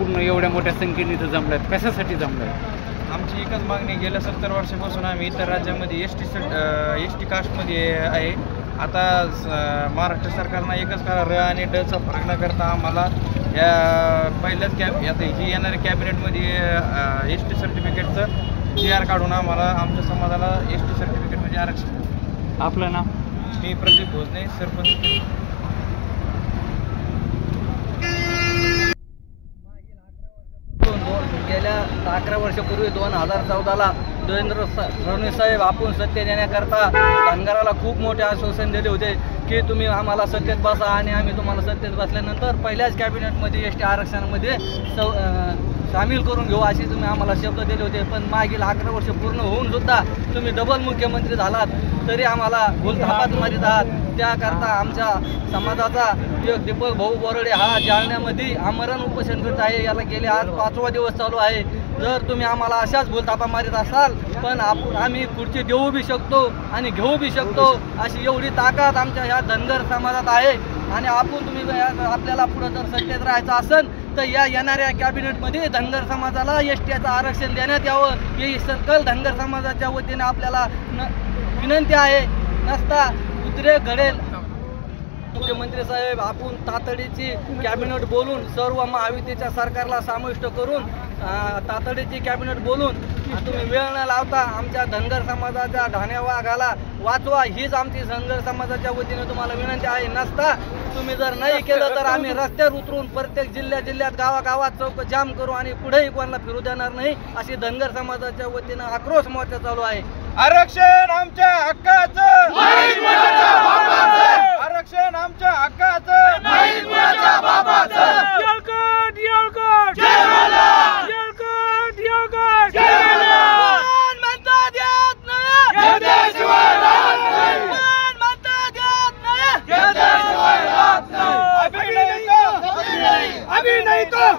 पूर्ण एवढ्या मोठ्या संख्येने इथं जमलायत, कशासाठी जमलाय? आमची एकच मागणी गेल्या 70 वर्षापासून आम्ही इतर राज्यामध्ये एस टी कास्टमध्ये आहे. आता महाराष्ट्र सरकारनं एकच करा, र आणि डचा फरक न करता आम्हाला या पहिल्याच आता ही येणाऱ्या कॅबिनेटमध्ये एस टी सर्टिफिकेटचं GR काढून आम्हाला आमच्या समाजाला एस टी सर्टिफिकेटमध्ये आरक्षण. आपलं नाव? मी प्रदीप भोसले, सरपंच. गेल्या 11 वर्षापूर्वी 2014ला देवेंद्र फडणवीस साहेब आपण सत्य देण्याकरता धनगराला खूप मोठे आश्वासन दिले होते की तुम्ही आम्हाला सत्तेत बसा, आणि आम्ही तुम्हाला सत्तेत बसल्यानंतर पहिल्याच कॅबिनेटमध्ये एस टी आरक्षणामध्ये सामील करून घेऊ असे तुम्ही आम्हाला शब्द दिले होते. पण मागील 11 वर्ष पूर्ण होऊन सुद्धा तुम्ही डबल मुख्यमंत्री झालात, तरी आम्हाला भूलथापात मारित आहात. त्याकरता आमच्या समाजाचा एक दीपक भाऊ बोराडे हा जालन्यामध्ये आमरण उपोषण करत आहे. याला गेले आज 5वा दिवस चालू आहे. जर तुम्ही आम्हाला अशाच भूलथापा मारित असाल, पण आम्ही पुढची देऊ बी शकतो आणि घेऊ बी शकतो, अशी एवढी ताकद आमच्या ह्या धनगर समाजात आहे. आणि आपण तुम्ही आपल्याला पुढं जर सत्तेत राहायचं असेल तर या येणाऱ्या कॅबिनेटमध्ये धनगर समाजाला एसटीचं आरक्षण देण्यात यावं, ही सकल धनगर समाजाच्या वतीने आपल्याला विनंती आहे. नसता कुत्रे घडेल. मुख्यमंत्री साहेब आपण तातडीची कॅबिनेट बोलून सर्व महायुतीच्या सरकारला समाविष्ट करून तातडीची कॅबिनेट बोलून तुम्ही वेळ न लावता आमच्या धनगर समाजाच्या ढाण्या वाघाला वाचवा, हीच आमची धनगर समाजाच्या वतीने तुम्हाला विनंती आहे. नसता तुम्ही जर नाही केलं तर आम्ही रस्त्यावर उतरून प्रत्येक जिल्ह्यात गावागावात चौक जाम करू आणि पुढेही कोणाला फिरू देणार नाही, अशी धनगर समाजाच्या वतीनं आक्रोश मोर्चा चालू आहे. आरक्षण आमच्या हक्काचं, आरक्षण आमच्या हक्काचं, येळकोट येळकोट जय मला, येळकोट येळकोट जय मला. म्हणतात येत नाही, घेतल्याशिवाय राहत नाही. म्हणतात येत नाही, घेतल्याशिवाय राहत नाही. अभी नहीं तो